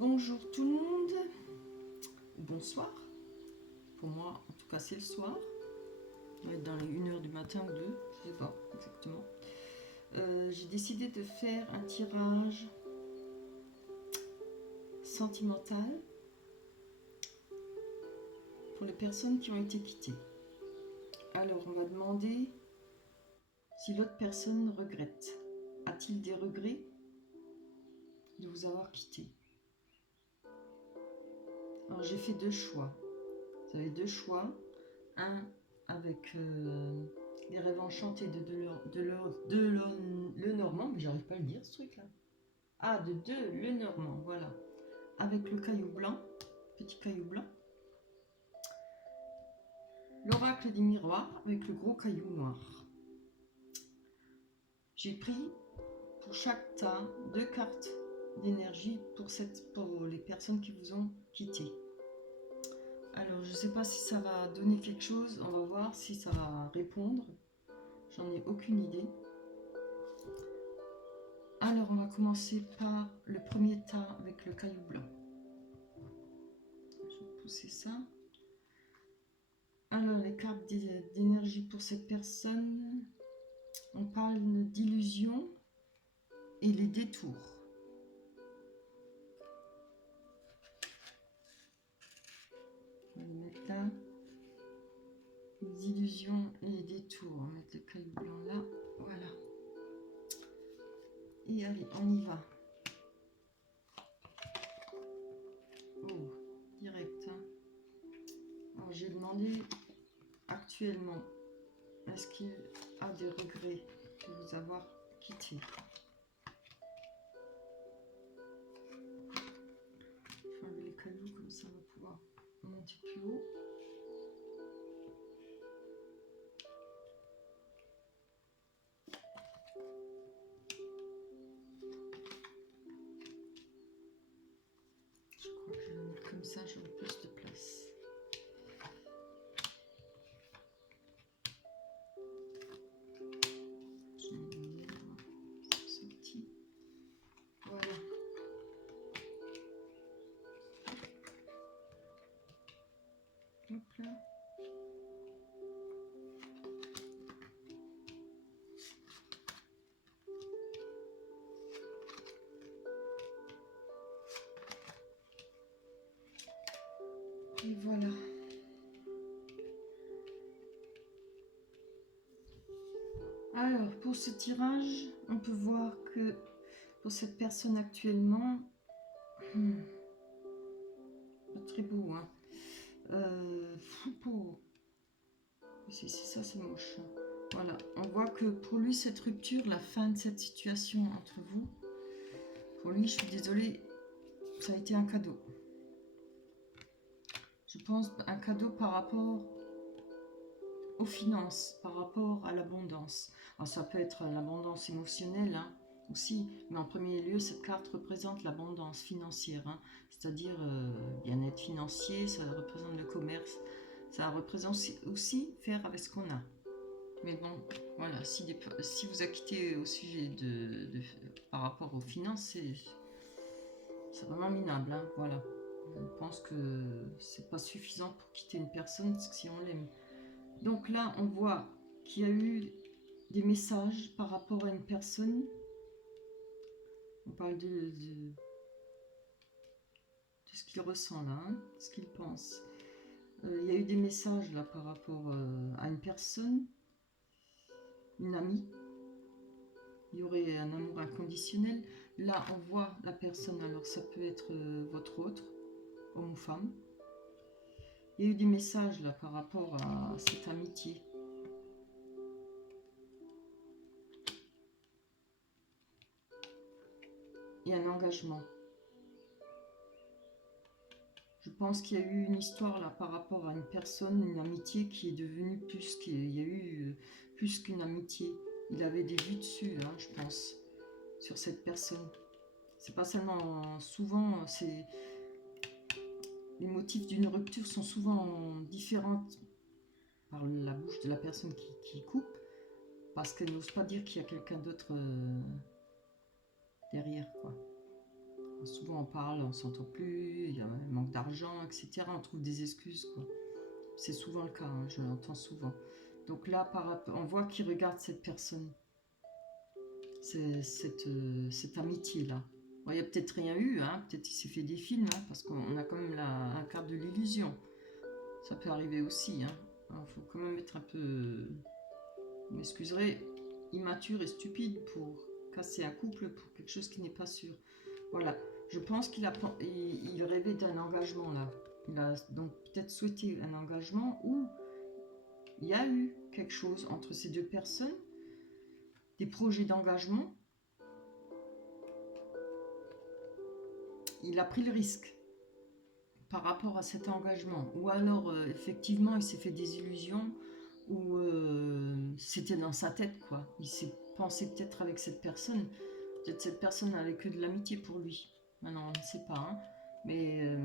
Bonjour tout le monde, bonsoir. Pour moi, en tout cas, c'est le soir. On va être dans les 1h du matin ou 2, je sais pas exactement. J'ai décidé de faire un tirage sentimental pour les personnes qui ont été quittées. Alors, on va demander si l'autre personne regrette. A-t-il des regrets de vous avoir quitté? Alors, j'ai fait deux choix. Vous avez deux choix. Un avec les rêves enchantés de Lenormand, mais j'arrive pas à le dire ce truc là. Ah, de Lenormand, voilà. Avec le caillou blanc, petit caillou blanc. L'oracle des miroirs avec le gros caillou noir. J'ai pris pour chaque tas deux cartes d'énergie pour les personnes qui vous ont quitté. Alors, je sais pas si ça va donner quelque chose, on va voir si ça va répondre. J'en ai aucune idée. Alors, on va commencer par le premier tas avec le caillou blanc. Je vais pousser ça. Alors, les cartes d'énergie pour cette personne. On parle d'illusion et les détours. On va les mettre là. Les illusions et les détours. On va mettre le caillou blanc là. Voilà. Et allez, on y va. Oh, direct. Hein. Alors, j'ai demandé actuellement, est-ce qu'il a des regrets de vous avoir quitté? Je vais enlever les cailloux, comme ça on va pouvoir monter plus haut. Je crois que je vais le mettre comme ça, j'aurai plus de place. Voilà. Hop là. Et voilà. Alors, pour ce tirage, on peut voir que pour cette personne actuellement, pas très beau, hein. C'est ça, c'est moche. Voilà, on voit que pour lui, cette rupture, la fin de cette situation entre vous, pour lui, je suis désolée, ça a été un cadeau. Je pense un cadeau par rapport aux finances, par rapport à l'abondance. Alors ça peut être l'abondance émotionnelle hein, aussi, mais en premier lieu, cette carte représente l'abondance financière, hein, c'est-à-dire bien-être financier, ça représente le commerce, ça représente aussi faire avec ce qu'on a. Mais bon, voilà, si vous acquittez au sujet par rapport aux finances, c'est vraiment minable, hein, voilà. Je pense que c'est pas suffisant pour quitter une personne si on l'aime. Donc là, on voit qu'il y a eu des messages par rapport à une personne. On parle de ce qu'il ressent là, hein, ce qu'il pense. Il y a eu des messages là par rapport à une personne, une amie. Il y aurait un amour inconditionnel. Là, on voit la personne, alors ça peut être votre autre, homme ou femme. Il y a eu des messages là par rapport à cette amitié. Et un engagement. Je pense qu'il y a eu une histoire là par rapport à une personne, une amitié qui est devenue plus qu'il y a eu plus qu'une amitié. Il avait des vues dessus, hein, je pense, sur cette personne. C'est pas seulement souvent, c'est les motifs d'une rupture sont souvent différents par la bouche de la personne qui coupe, parce qu'elle n'ose pas dire qu'il y a quelqu'un d'autre derrière, quoi. Souvent on parle, on s'entend plus, il y a un manque d'argent, etc. On trouve des excuses, quoi. C'est souvent le cas, hein, je l'entends souvent. Donc là, on voit qu'il regarde cette personne, cette amitié-là. Bon, il n'y a peut-être rien eu, hein, peut-être il s'est fait des films, hein, parce qu'on a quand même un quart de l'illusion. Ça peut arriver aussi. Hein. Il faut quand même être un peu, vous m'excuserez, immature et stupide pour casser un couple pour quelque chose qui n'est pas sûr. Voilà, je pense il rêvait d'un engagement là. Il a donc peut-être souhaité un engagement où il y a eu quelque chose entre ces deux personnes, des projets d'engagement. Il a pris le risque par rapport à cet engagement. Ou alors, effectivement, il s'est fait des illusions ou c'était dans sa tête, quoi. Il s'est pensé peut-être avec cette personne. Peut-être cette personne n'avait que de l'amitié pour lui. Maintenant, on ne sait pas. Hein. Mais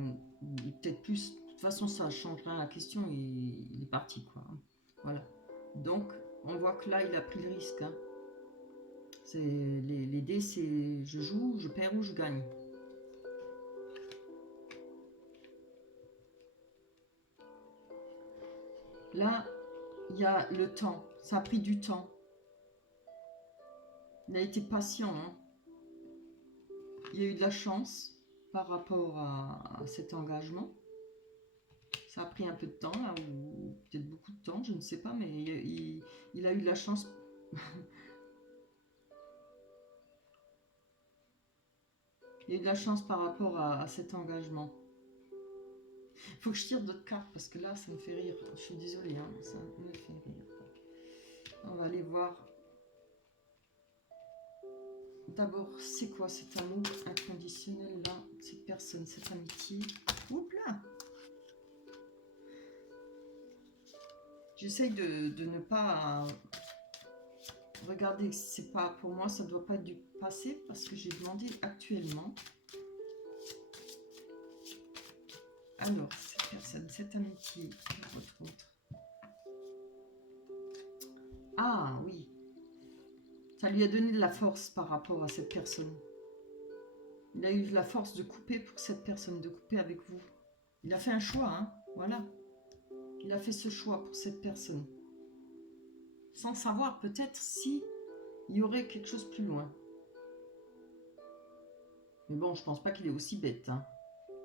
peut-être plus. De toute façon, ça ne change rien à la question. Il est parti, quoi. Voilà. Donc, on voit que là, il a pris le risque. Hein. Les dés, c'est je joue, je perds ou je gagne. Là, il y a le temps. Ça a pris du temps. Il a été patient. Hein. Il y a eu de la chance par rapport à cet engagement. Ça a pris un peu de temps, là, ou peut-être beaucoup de temps, je ne sais pas, mais il a eu de la chance. Il y a eu de la chance par rapport à cet engagement. Il faut que je tire d'autres cartes parce que là, ça me fait rire. Je suis désolée, hein, ça me fait rire. On va aller voir. D'abord, c'est quoi cet amour inconditionnel là, cette personne, cette amitié. Oups là. J'essaye de ne pas regarder. C'est pas pour moi, ça doit pas être du passé parce que j'ai demandé actuellement. Alors, cette personne, cette amitié, votre autre. Ah oui. Ça lui a donné de la force par rapport à cette personne. Il a eu de la force de couper pour cette personne, de couper avec vous. Il a fait un choix, hein, voilà. Il a fait ce choix pour cette personne. Sans savoir peut-être si il y aurait quelque chose plus loin. Mais bon, je pense pas qu'il est aussi bête, hein.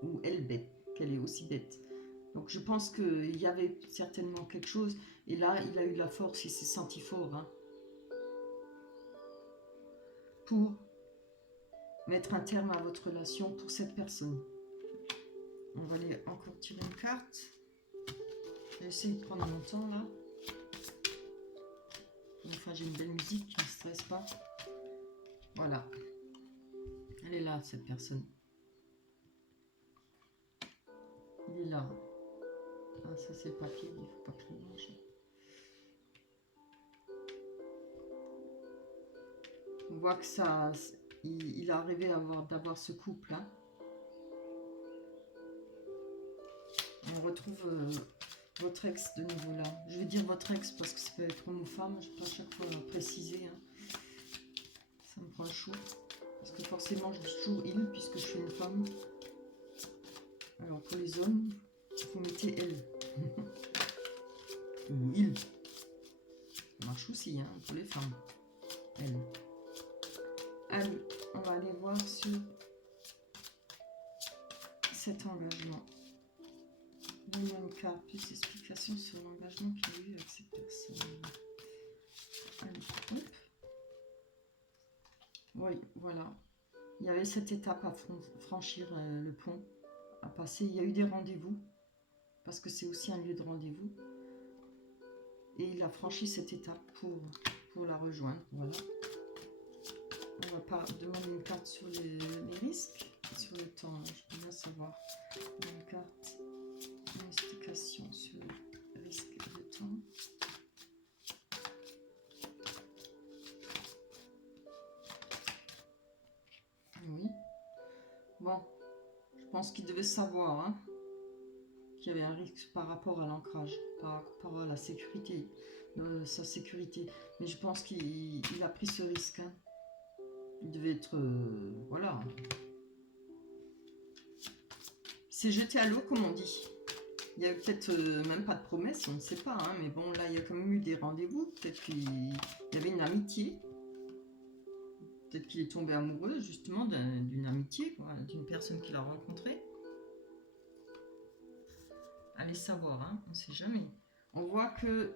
Ou elle bête, qu'elle est aussi bête. Donc je pense qu'il y avait certainement quelque chose. Et là, il a eu de la force, il s'est senti fort, hein. Pour mettre un terme à votre relation pour cette personne. On va aller encore tirer une carte. Je vais essayer de prendre mon temps là. Enfin, j'ai une belle musique qui ne stresse pas. Voilà. Elle est là, cette personne. Il est là. Ah, ça c'est le papier, il ne faut pas que je le mange. On voit que ça, il a rêvé d'avoir ce couple. Hein. On retrouve votre ex de nouveau là. Je vais dire votre ex parce que ça peut être homme ou femme. Je peux à chaque fois préciser. Hein. Ça me prend le chou. Parce que forcément je dis toujours il puisque je suis une femme. Alors pour les hommes, vous mettez elle. Ou il. Ça marche aussi hein, pour les femmes. Elle. Allez, on va aller voir sur cet engagement. Donne-moi une carte, plus d'explications sur l'engagement qu'il y a eu avec cette personne. Allez, hop. Oui, voilà. Il y avait cette étape à franchir le pont, à passer. Il y a eu des rendez-vous, parce que c'est aussi un lieu de rendez-vous. Et il a franchi cette étape pour la rejoindre. Voilà. On va pas demander une carte sur les risques, sur le temps. Je peux bien savoir. Une carte, une explication sur le risque de temps. Oui. Bon, je pense qu'il devait savoir hein, qu'il y avait un risque par rapport à l'ancrage, par rapport à la sécurité, sa sécurité. Mais je pense qu'il a pris ce risque. Hein. Il devait être... voilà. C'est jeté à l'eau, comme on dit. Il y a peut-être même pas de promesse, on ne sait pas, hein, mais bon, là, il y a quand même eu des rendez-vous. Peut-être qu'il y avait une amitié. Peut-être qu'il est tombé amoureux, justement, d'une amitié, d'une personne qu'il a rencontrée. Allez savoir, hein, on ne sait jamais. On voit que,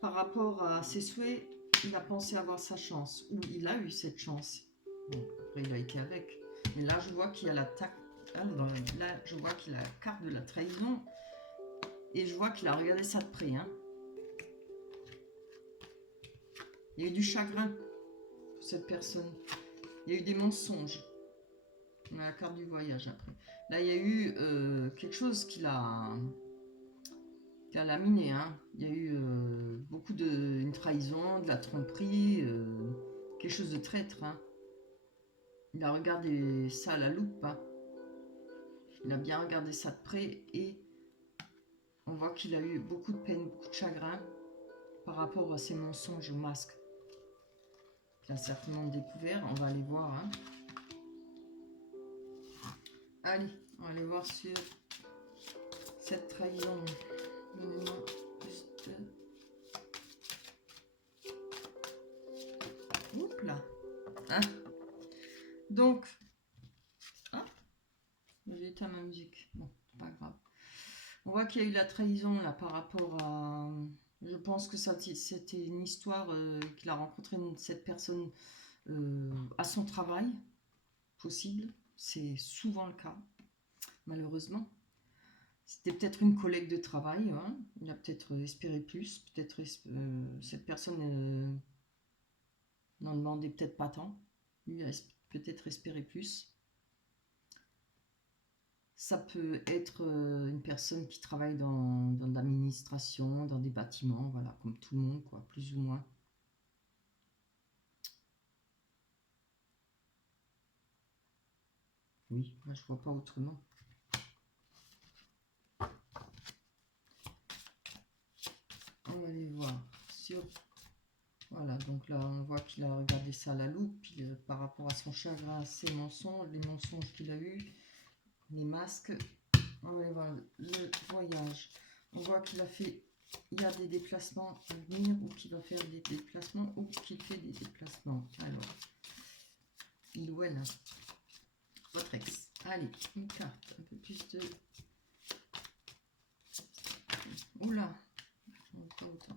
par rapport à ses souhaits, il a pensé avoir sa chance, ou il a eu cette chance. Bon, après, il a été avec. Mais là, je vois qu'il y a là, je vois qu'il a la carte de la trahison. Et je vois qu'il a regardé ça de près. Hein. Il y a eu du chagrin pour cette personne. Il y a eu des mensonges. On a la carte du voyage après. Là, il y a eu quelque chose qui l'a laminé. Hein. Il y a eu une trahison, de la tromperie, quelque chose de traître. Hein. Il a regardé ça à la loupe. Hein. Il a bien regardé ça de près et on voit qu'il a eu beaucoup de peine, beaucoup de chagrin par rapport à ces mensonges au masque. Il a certainement découvert, on va aller voir. Hein. Allez, on va aller voir sur cette trahison. Donnez-moi juste... Oups là. Hein. Donc, ah, j'ai éteint ma musique. Bon, pas grave. On voit qu'il y a eu la trahison là par rapport à... Je pense que c'était une histoire qu'il a rencontré cette personne à son travail, possible. C'est souvent le cas, malheureusement. C'était peut-être une collègue de travail. Hein. Il a peut-être espéré plus. Peut-être cette personne n'en demandait peut-être pas tant. Lui a peut-être espéré plus. Ça peut être une personne qui travaille dans l'administration, dans des bâtiments, voilà, comme tout le monde, quoi, plus ou moins. Oui, moi je vois pas autrement. On va aller voir sur... Voilà, donc là on voit qu'il a regardé ça à la loupe, puis, par rapport à son chagrin, ses mensonges, les mensonges qu'il a eus, les masques. On va aller voir le voyage. On voit qu'il a fait... Il y a des déplacements à venir, ou qu'il va faire des déplacements, ou qu'il fait des déplacements. Alors, il ou elle, hein. Votre ex. Allez, une carte, un peu plus de... Oula, pas autant.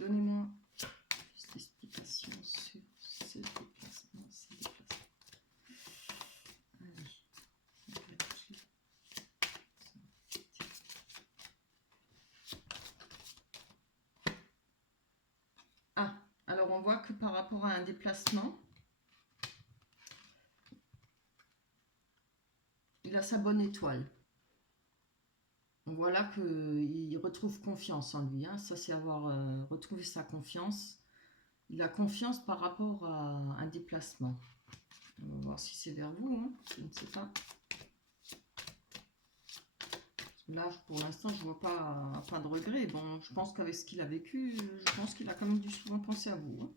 Donnez-moi plus d'explications sur ce déplacement, ces déplacements. Allez, ah, alors on voit que par rapport à un déplacement, il a sa bonne étoile. On voit là qu'il retrouve confiance en lui. Hein. Ça, c'est avoir retrouvé sa confiance. Il a confiance par rapport à un déplacement. On va voir si c'est vers vous. Hein. Je ne sais pas. Là, pour l'instant, je ne vois pas de regret. Bon, je pense qu'avec ce qu'il a vécu, je pense qu'il a quand même dû souvent penser à vous. Hein.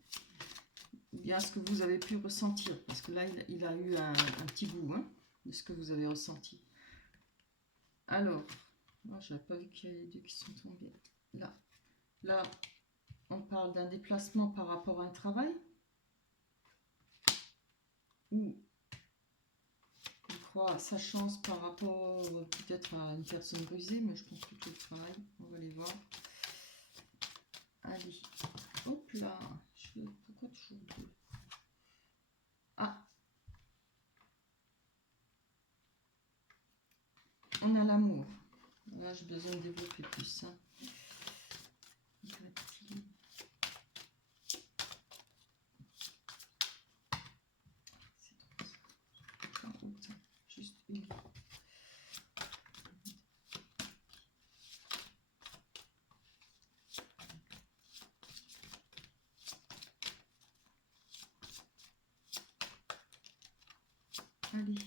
Ou bien ce que vous avez pu ressentir. Parce que là, il a eu un petit goût hein, de ce que vous avez ressenti. Alors... Moi, je n'avais pas vu qu'il y a les deux qui sont tombés. Là, on parle d'un déplacement par rapport à un travail. Ou il croit à sa chance par rapport peut-être à une personne brisée, mais je pense plutôt le travail. On va les voir. Allez. Hop là. Pourquoi toujours deux? Ah. On a l'amour. Là, j'ai besoin de développer plus. Hein. Juste une. Allez.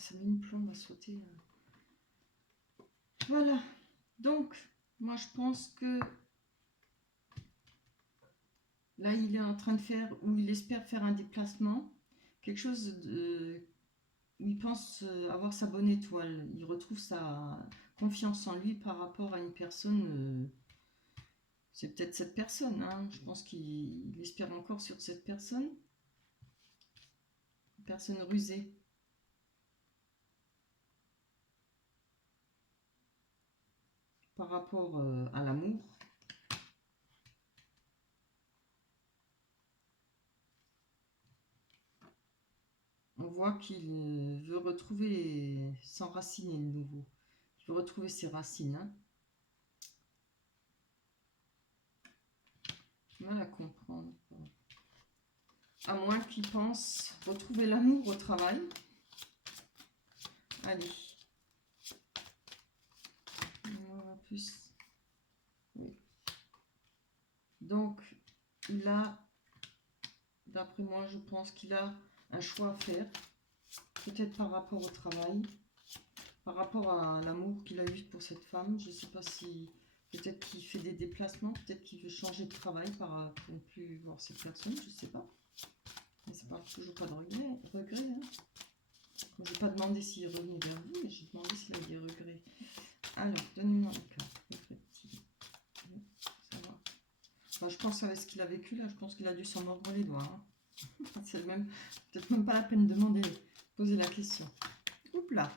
Ça met une plombe à sauter. Voilà, donc moi je pense que là il est en train de faire, ou il espère faire un déplacement, quelque chose où il pense avoir sa bonne étoile. Il retrouve sa confiance en lui par rapport à une personne. C'est peut-être cette personne, hein. Je pense qu'il espère encore sur cette personne. Une personne rusée. Par rapport à l'amour. On voit qu'il veut retrouver, s'enraciner de nouveau. Il veut retrouver ses racines. Hein. Mal à comprendre. À moins qu'il pense retrouver l'amour au travail. Allez. On va plus. Oui. Donc, il a, d'après moi, je pense qu'il a un choix à faire. Peut-être par rapport au travail. Par rapport à l'amour qu'il a eu pour cette femme. Je ne sais pas si... Peut-être qu'il fait des déplacements. Peut-être qu'il veut changer de travail pour ne plus voir cette personne. Je ne sais pas. Mais ça parle toujours pas de regret. Hein. Je n'ai pas demandé s'il revenait vers vous, mais j'ai demandé s'il avait des regrets. Alors, donnez-moi les cartes. Ça va. Enfin, je pense avec ce qu'il a vécu là, je pense qu'il a dû s'en mordre les doigts. Hein. C'est même peut-être même pas la peine de demander, poser la question. Oups là.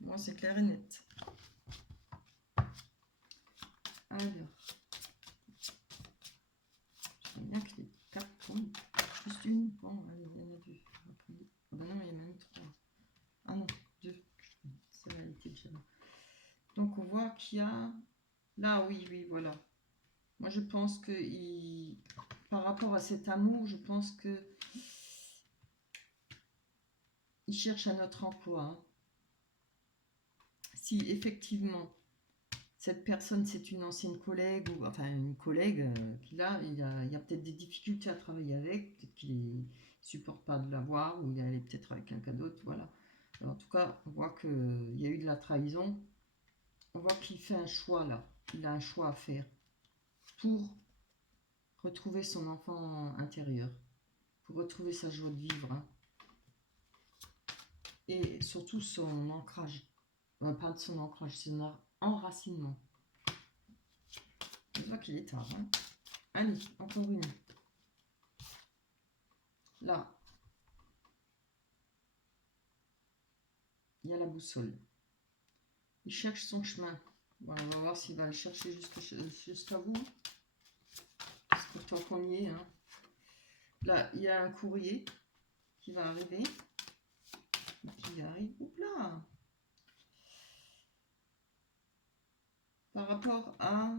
Moi, c'est clair et net. Alors, j'aime bien que les cartes tombent. Juste une. Bon, allez, il y en a deux. Ah ben non, il y en a même trois. Ah non, deux. Ça va été déjà là. Donc, on voit qu'il y a... Là, oui, voilà. Moi, je pense que par rapport à cet amour, je pense que il cherche un autre emploi. Hein. Si effectivement cette personne c'est une ancienne collègue ou enfin une collègue qu'il a, il y a peut-être des difficultés à travailler avec, peut-être qu'il ne supporte pas de la voir ou il est peut-être avec quelqu'un d'autre, voilà. Alors, en tout cas, on voit qu'il y a eu de la trahison. On voit qu'il fait un choix là. Il a un choix à faire pour retrouver son enfant intérieur, pour retrouver sa joie de vivre. Hein. Et surtout son ancrage. Pas de son ancrage, c'est son enracinement. Je vois qu'il est tard. Hein. Allez, encore une. Là, il y a la boussole. Il cherche son chemin. Voilà, on va voir s'il va le chercher jusqu'à vous. Parce que tant qu'on y est. Hein. Là, il y a un courrier qui va arriver. Qui arrive. Oups là. Par rapport à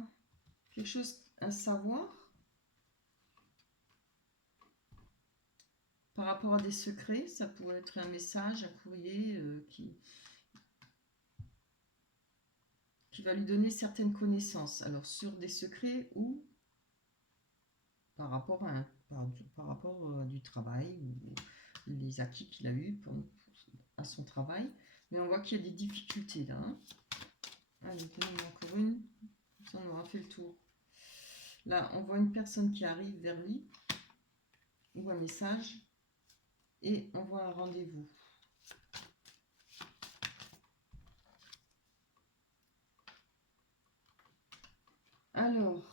quelque chose, un savoir. Par rapport à des secrets, ça pourrait être un message, un courrier qui va lui donner certaines connaissances. Alors sur des secrets ou par rapport à du travail ou les acquis qu'il a eu à son travail. Mais on voit qu'il y a des difficultés là. Hein. Allez, donnez-moi encore une. Ça, on aura fait le tour. Là, on voit une personne qui arrive vers lui ou un message et on voit un rendez-vous. Alors,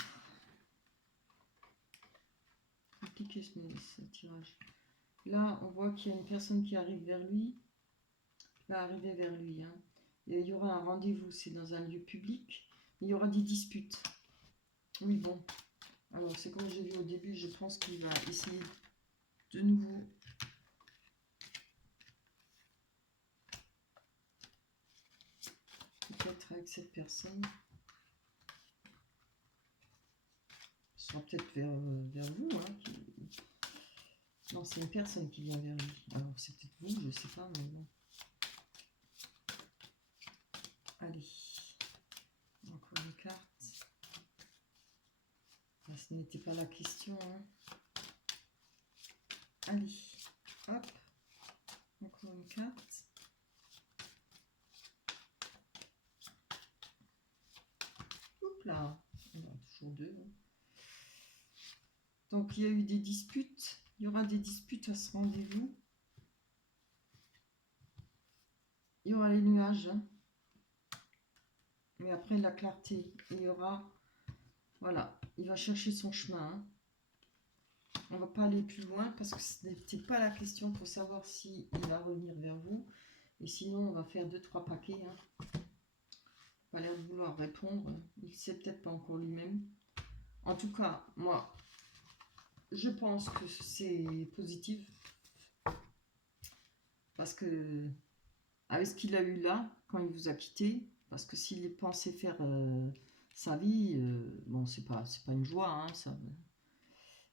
compliqué ce tirage. Là, on voit qu'il y a une personne qui arrive vers lui, va arriver vers lui. Hein. Et il y aura un rendez-vous, c'est dans un lieu public. Il y aura des disputes. Oui, bon. Alors, c'est comme j'ai vu au début, je pense qu'il va essayer de nouveau. Peut-être avec cette personne. Ce sera peut-être vers vous. Hein, Non, c'est une personne qui vient vers lui. Alors, c'est peut-être vous, je ne sais pas, mais bon. Allez. Encore une carte. Ah, ce n'était pas la question. Hein. Allez. Hop. Encore une carte. Hop là. Il y en a toujours deux. Hein. Donc, il y a eu des disputes. Il Il y aura des disputes à ce rendez-vous. Il y aura les nuages. Hein. Mais après la clarté. Il y aura... Voilà. Il va chercher son chemin. Hein. On va pas aller plus loin parce que ce n'était pas la question pour savoir s'il va revenir vers vous. Et sinon, on va faire 2-3 paquets. Hein. Pas l'air de vouloir répondre. Il ne sait peut-être pas encore lui-même. En tout cas, moi, je pense que c'est positif. Parce que, avec ce qu'il a eu là, quand il vous a quitté, parce que s'il pensait faire sa vie, bon, c'est pas une joie, hein, ça.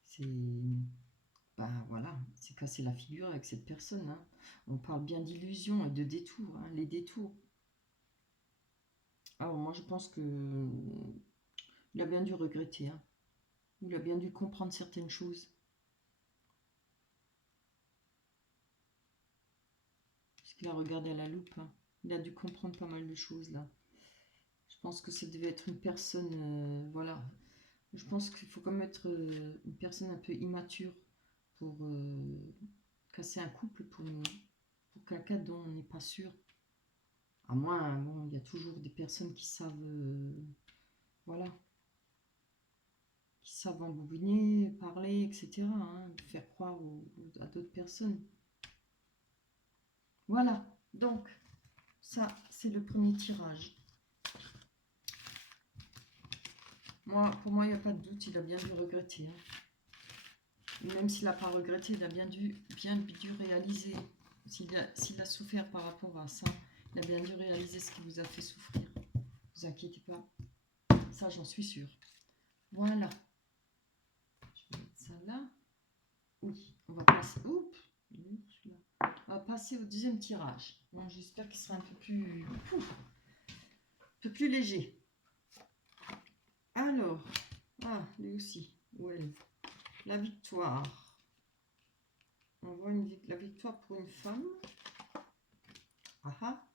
C'est... Ben voilà, c'est casser la figure avec cette personne. Hein. On parle bien d'illusions et de détours, hein, les détours. Alors moi je pense que il a bien dû regretter. Hein. Il a bien dû comprendre certaines choses. Parce qu'il a regardé à la loupe. Hein. Il a dû comprendre pas mal de choses là. Je pense que ça devait être une personne... voilà. Je pense qu'il faut quand même être une personne un peu immature pour casser un couple pour quelqu'un dont on n'est pas sûr. À moins, bon, il y a toujours des personnes qui savent, voilà, qui savent embobiner, parler, etc. Hein, faire croire à d'autres personnes. Voilà, donc, ça, c'est le premier tirage. Pour moi, il n'y a pas de doute, il a bien dû regretter. Hein. Même s'il n'a pas regretté, il a bien dû réaliser. S'il a souffert par rapport à ça, il a bien dû réaliser ce qui vous a fait souffrir. Ne vous inquiétez pas. Ça, j'en suis sûre. Voilà. Je vais mettre ça là. Oui, on va passer. Oups, on va passer au deuxième tirage. Bon, j'espère qu'il sera un peu plus léger. Alors, lui aussi. Ouais. La victoire. On voit la victoire pour une femme. Ah ah.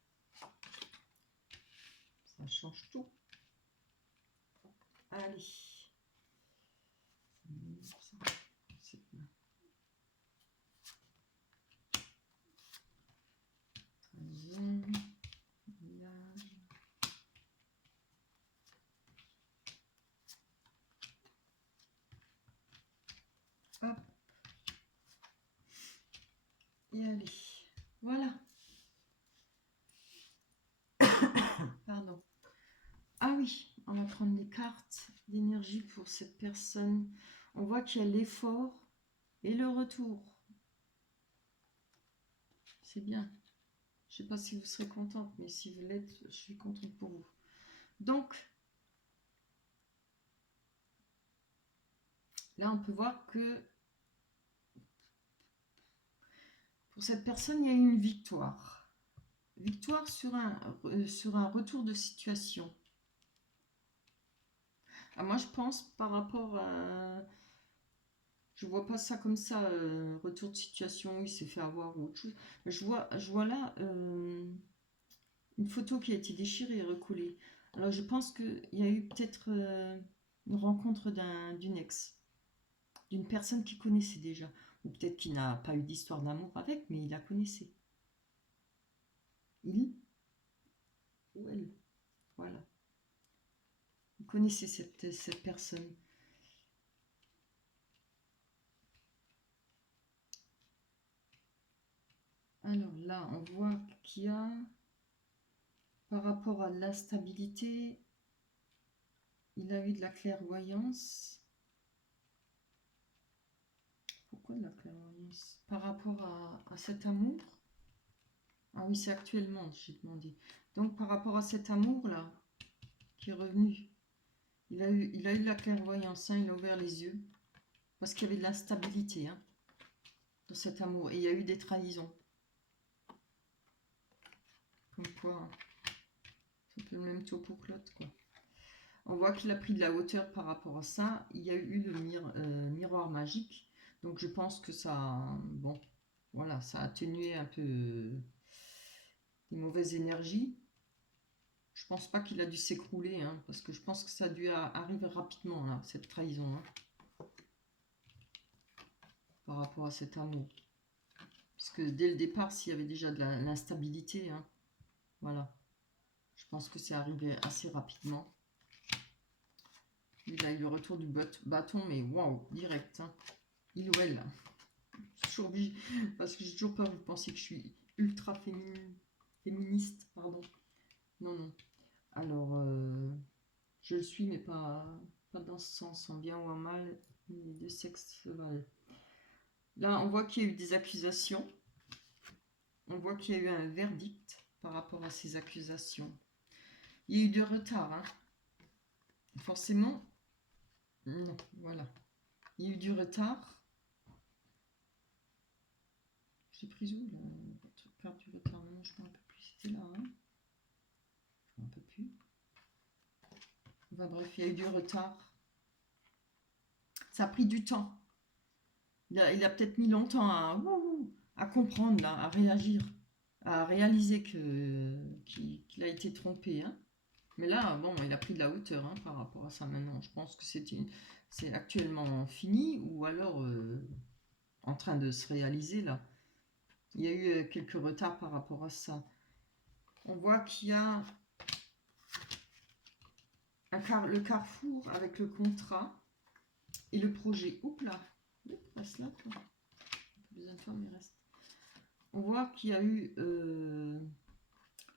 Ça change tout. Allez. Hop. Et allez. Voilà. Pardon. Ah oui, on va prendre les cartes d'énergie pour cette personne. On voit qu'il y a l'effort et le retour. C'est bien. Je ne sais pas si vous serez contente, mais si vous l'êtes, je suis contente pour vous. Donc, là, on peut voir que pour cette personne, il y a eu une victoire. Victoire sur un retour de situation. Moi, je pense par rapport à... Je vois pas ça comme ça, retour de situation, il s'est fait avoir ou autre chose. Je vois là une photo qui a été déchirée et recollée. Alors, je pense qu'il y a eu peut-être une rencontre d'une ex, d'une personne qu'il connaissait déjà. Ou peut-être qu'il n'a pas eu d'histoire d'amour avec, mais il la connaissait. Il ou elle, voilà. Il connaissait cette personne. Alors là, on voit qu'il y a, par rapport à la stabilité, il a eu de la clairvoyance. Pourquoi de la clairvoyance? Par rapport à cet amour. Ah oui, c'est actuellement, j'ai demandé. Donc par rapport à cet amour-là, qui est revenu, il a eu de la clairvoyance, hein, il a ouvert les yeux. Parce qu'il y avait de l'instabilité hein, dans cet amour. Et il y a eu des trahisons. Comme quoi, hein, c'est un peu le même topo que l'autre, quoi. On voit qu'il a pris de la hauteur par rapport à ça. Il y a eu le miroir magique. Donc je pense que ça, bon, voilà, ça a atténué un peu les mauvaises énergies. Je pense pas qu'il a dû s'écrouler, hein, parce que je pense que ça a dû arriver rapidement, là, cette trahison. Hein. par rapport à cet amour. Parce que dès le départ, s'il y avait déjà de l'instabilité, hein, voilà. Je pense que c'est arrivé assez rapidement. Il a eu le retour du bâton, mais waouh, direct. Hein. Il ou elle. Je suis obligée, parce que j'ai toujours peur de penser que je suis ultra féministe, pardon. Non, non. Alors, je le suis, mais pas dans ce sens, en bien ou en mal. Les deux sexes se valent. Là, on voit qu'il y a eu des accusations. On voit qu'il y a eu un verdict par rapport à ces accusations. Il y a eu du retard, hein. Forcément. Non, voilà. Il y a eu du retard. J'ai pris où la carte du retard? Non, je ne me rappelle plus. C'était là, hein. Je ne me rappelle plus. Enfin, bref, il y a eu du retard. Ça a pris du temps. Il a peut-être mis longtemps à comprendre, là, à réagir, à réaliser qu'il a été trompé. Hein. Mais là, bon, il a pris de la hauteur hein, par rapport à ça maintenant. Je pense que c'est actuellement fini ou alors en train de se réaliser là. Il y a eu quelques retards par rapport à ça. On voit qu'il y a le carrefour avec le contrat et le projet. Oups là, reste là, toi. Besoin de toi, mais reste. On voit qu'il y a eu...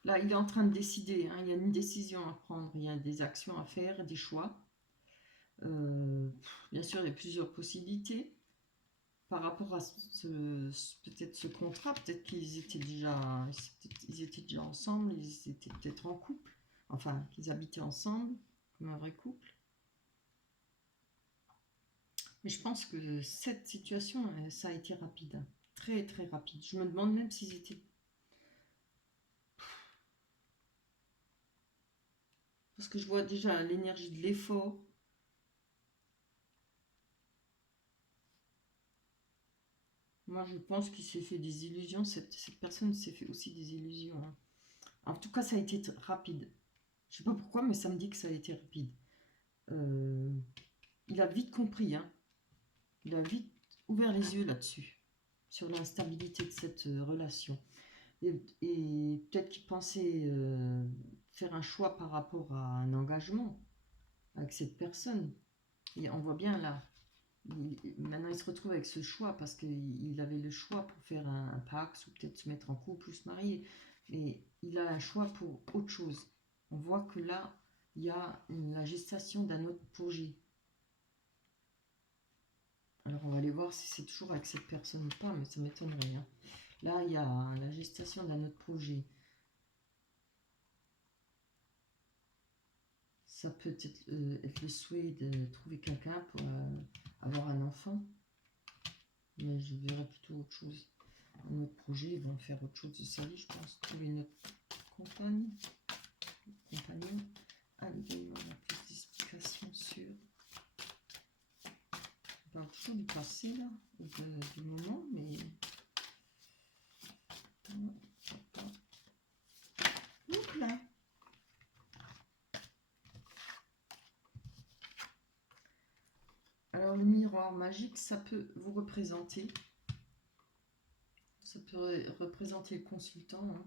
là, il est en train de décider. Hein, il y a une décision à prendre. Il y a des actions à faire, des choix. Bien sûr, il y a plusieurs possibilités. Par rapport à peut-être ce contrat, peut-être qu'ils étaient déjà ensemble, ils étaient peut-être en couple. Enfin, qu'ils habitaient ensemble, comme un vrai couple. Mais je pense que cette situation, ça a été rapide. Très, très rapide. Je me demande même s'ils étaient... Parce que je vois déjà l'énergie de l'effort. Moi, je pense qu'il s'est fait des illusions. Cette personne s'est fait aussi des illusions. Hein. En tout cas, ça a été rapide. Je sais pas pourquoi, mais ça me dit que ça a été rapide. Il a vite compris. Hein. Il a vite ouvert les yeux là-dessus. Sur l'instabilité de cette relation. Et peut-être qu'il pensait faire un choix par rapport à un engagement avec cette personne. Et on voit bien là. Maintenant, il se retrouve avec ce choix parce qu'il avait le choix pour faire un pacte ou peut-être se mettre en couple ou se marier. Mais il a un choix pour autre chose. On voit que là, il y a la gestation d'un autre projet. Alors, on va aller voir si c'est toujours avec cette personne ou pas, mais ça m'étonnerait. Hein. Là, il y a la gestation d'un autre projet. Ça peut être le souhait de trouver quelqu'un pour avoir un enfant. Mais je verrais plutôt autre chose. Un autre projet, ils vont faire autre chose de sa vie, je pense. Trouver notre compagnon. Allez, donne-moi plus d'explications sur... On parle toujours du passé, là, du moment, mais... Oups là. Alors, le miroir magique, ça peut vous représenter. Ça peut représenter le consultant, hein.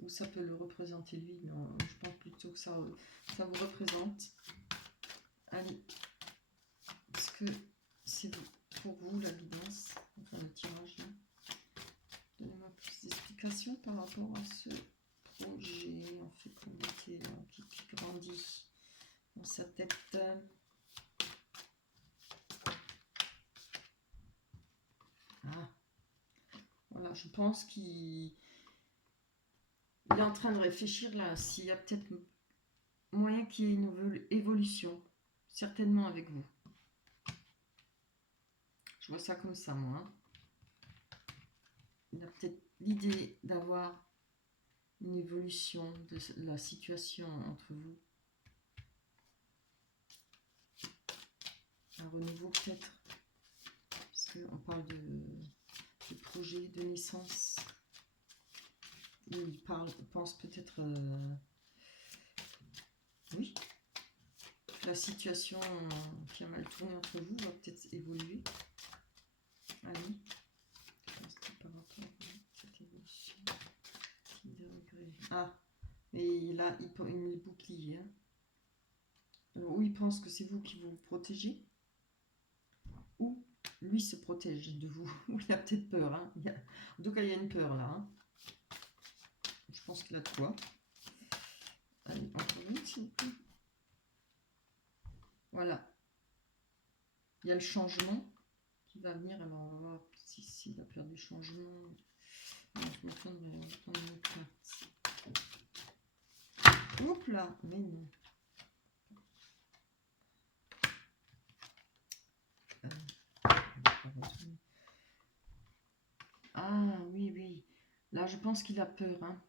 Ou ça peut le représenter lui. Non, je pense plutôt que ça vous représente. Allez, est-ce que c'est pour vous la guidance? Enfin, le tirage là. Donnez-moi plus d'explications par rapport à ce projet en fécondité qui grandit dans sa tête. Ah, voilà, je pense qu'il est en train de réfléchir là s'il y a peut-être moyen qu'il y ait une évolution, certainement avec vous. Je vois ça comme ça, moi. Il a peut-être l'idée d'avoir une évolution de la situation entre vous. Un renouveau peut-être. Parce qu'on parle de projet, de naissance. Il pense peut-être... oui. La situation qui a mal tourné entre vous va peut-être évoluer. Allez. Par rapport à cette émotion de regret. Ah, et là, il met le bouclier. Hein. Alors, ou il pense que c'est vous qui vous protégez, ou lui se protège de vous, ou il a peut-être peur. Hein. En tout cas, il y a une peur là. Hein. Je pense qu'il a de quoi. Allez, encore une, s'il vous plaît. Voilà. Il y a le changement qui va venir. Alors, on va voir s'il a peur du changement. Alors, je me tournerai, on va prendre une autre carte. Oups là, mais non. Ah, oui, oui. Là, je pense qu'il a peur. Hein.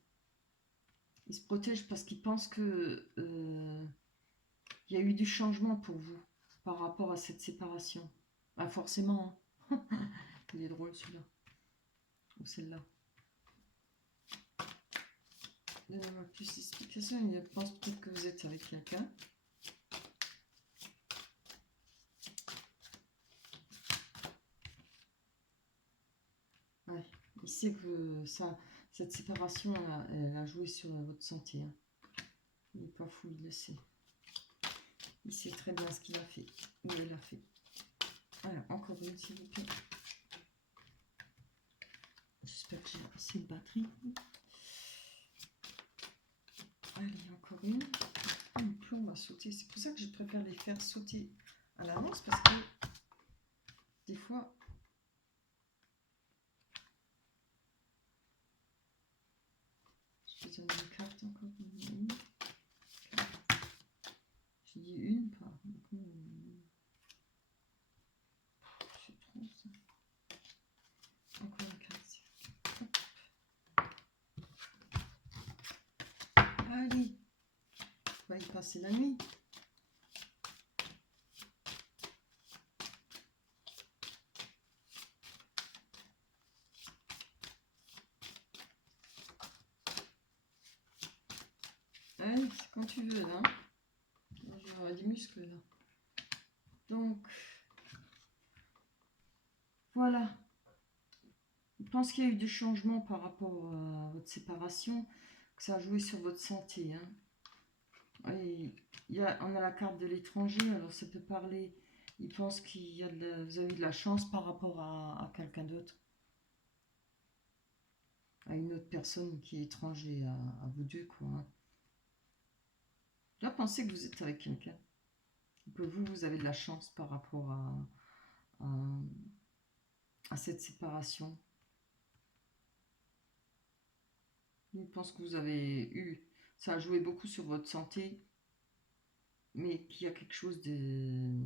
Il se protège parce qu'il pense que il y a eu du changement pour vous par rapport à cette séparation. Ah, forcément. Hein. Il est drôle celui-là. Ou celle-là. Donnez-moi plus d'explications. Il pense peut-être que vous êtes avec quelqu'un. Ouais. Il sait que cette séparation, elle a joué sur votre santé. Hein. Il n'est pas fou, il le sait. Il sait très bien ce qu'il a fait, où il a fait. Alors, encore une, s'il vous plaît. J'espère que j'ai assez de batterie. Allez, encore une. Le plomb va sauter. C'est pour ça que je préfère les faire sauter à l'avance, parce que des fois... Je vous donne une carte encore. Une. J'ai dit une, pas. Je trouve ça. Encore une carte. Allez. On va y passer la nuit. Allez, c'est quand tu veux, là. J'aurai des muscles, là. Donc, voilà. Je pense qu'il y a eu des changements par rapport à votre séparation, que ça a joué sur votre santé. Hein. Et on a la carte de l'étranger, alors ça peut parler. Il pense qu'il y a vous avez de la chance par rapport à quelqu'un d'autre. À une autre personne qui est étranger à vous deux, quoi. Hein. Là, pensez que vous êtes avec quelqu'un. Que vous avez de la chance par rapport à cette séparation. Je pense que vous avez eu... Ça a joué beaucoup sur votre santé, mais qu'il y a quelque chose de...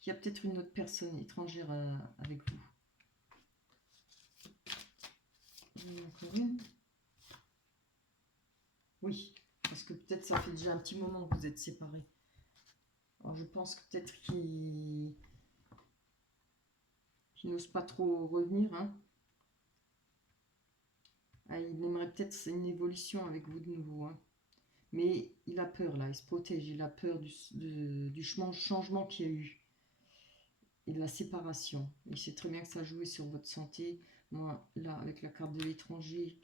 qu'il y a peut-être une autre personne étrangère avec vous. Encore une. Oui, parce que peut-être ça fait déjà un petit moment que vous êtes séparés. Alors je pense que peut-être qu'il n'ose pas trop revenir. Hein. Ah, il aimerait peut-être une évolution avec vous de nouveau. Hein. Mais il a peur là, il se protège. Il a peur du changement qu'il y a eu. Et de la séparation. Il sait très bien que ça a joué sur votre santé. Moi, là, avec la carte de l'étranger,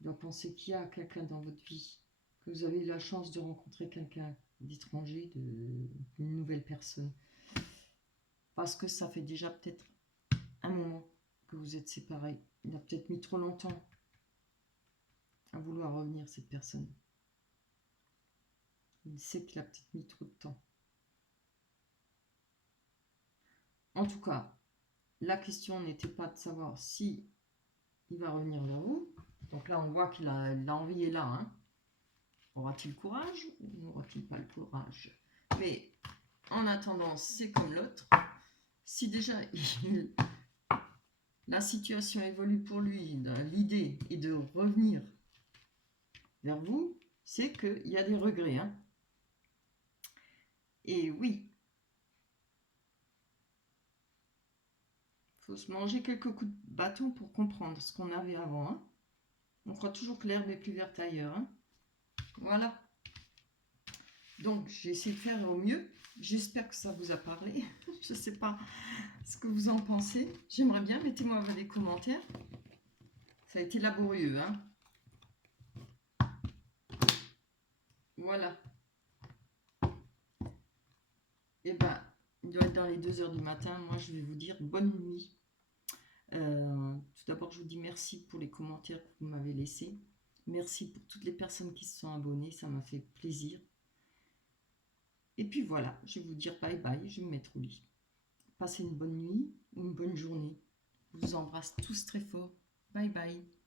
il doit penser qu'il y a quelqu'un dans votre vie. Que vous avez eu la chance de rencontrer quelqu'un d'étranger, d'une nouvelle personne. Parce que ça fait déjà peut-être un moment que vous êtes séparés. Il a peut-être mis trop longtemps à vouloir revenir, cette personne. Il sait qu'il a peut-être mis trop de temps. En tout cas, la question n'était pas de savoir si il va revenir vers vous. Donc là, on voit qu'il a l'envie est là. Hein. Aura-t-il le courage ou n'aura-t-il pas le courage? Mais en attendant, c'est comme l'autre. Si déjà la situation évolue pour lui, l'idée est de revenir vers vous, c'est qu'il y a des regrets. Hein. Et oui, il faut se manger quelques coups de bâton pour comprendre ce qu'on avait avant. Hein. On croit toujours que l'herbe est plus verte ailleurs. Hein. Voilà. Donc, j'ai essayé de faire au mieux. J'espère que ça vous a parlé. Je ne sais pas ce que vous en pensez. J'aimerais bien, mettez-moi dans les commentaires. Ça a été laborieux, hein. Voilà. Et ben, il doit être dans les 2 heures du matin. Moi, je vais vous dire bonne nuit. Tout d'abord, je vous dis merci pour les commentaires que vous m'avez laissés. Merci pour toutes les personnes qui se sont abonnées. Ça m'a fait plaisir. Et puis voilà, je vais vous dire bye bye. Je vais me mettre au lit. Passez une bonne nuit ou une bonne journée. Je vous embrasse tous très fort. Bye bye.